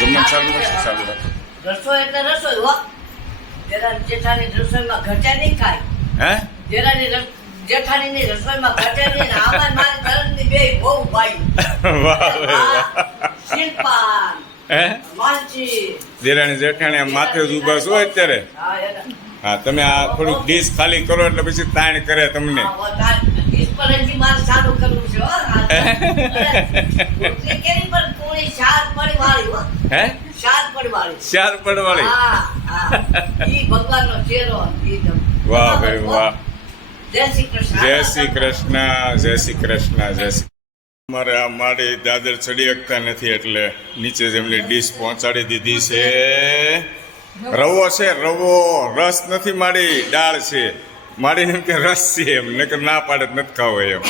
જમવાનું ચાલુ નથી ચાલુ રાખો. રસોઈ એટલે રસોઈ હો. દેરાણી જેઠાણી રસોઈમાં ઘટે નહીં કાંઈ. હે જેઠાણીની રસોઈમાં ઘટે નહીં ને આમાં મારી ઘરની બે બહુ ભાઈ. વાહ ભાઈ વાહ. શિલ્પા, હે માનસી. દેરાણી જેઠાણી આમ માથે જ ઊભા છો અત્યારે. હા, એના. હા તમે આ થોડીક ડીશ ખાલી કરો એટલે પછી તાણ કરે તમને. હા, વધારે. ઈશ્વરજી મારે સારું કરવું છે હો. રોટલી કેવી પણ પૂરી શાક પડી વાળી હો. હે શાક પડી વાળી. ચાર પડવાળી. હા, હા. ઈ ભગવાનનો ચહેરો. ઈ તો. વાહ ભાઈ વાહ. જય શ્રી કૃષ્ણ. જય શ્રી કૃષ્ણ, જય શ્રી કૃષ્ણ, જય શ્રી. અમારે આ માડી દાદર ચડી શકતા નથી એટલે નીચે જ એમની ડીશ પહોંચાડી દીધી છે. રવો છે, રવો. રસ નથી માડી, દાળ છે. માડીને એમ કે રસ છે એમ, નકર ના પાડે તો નથી ખાવો એમ.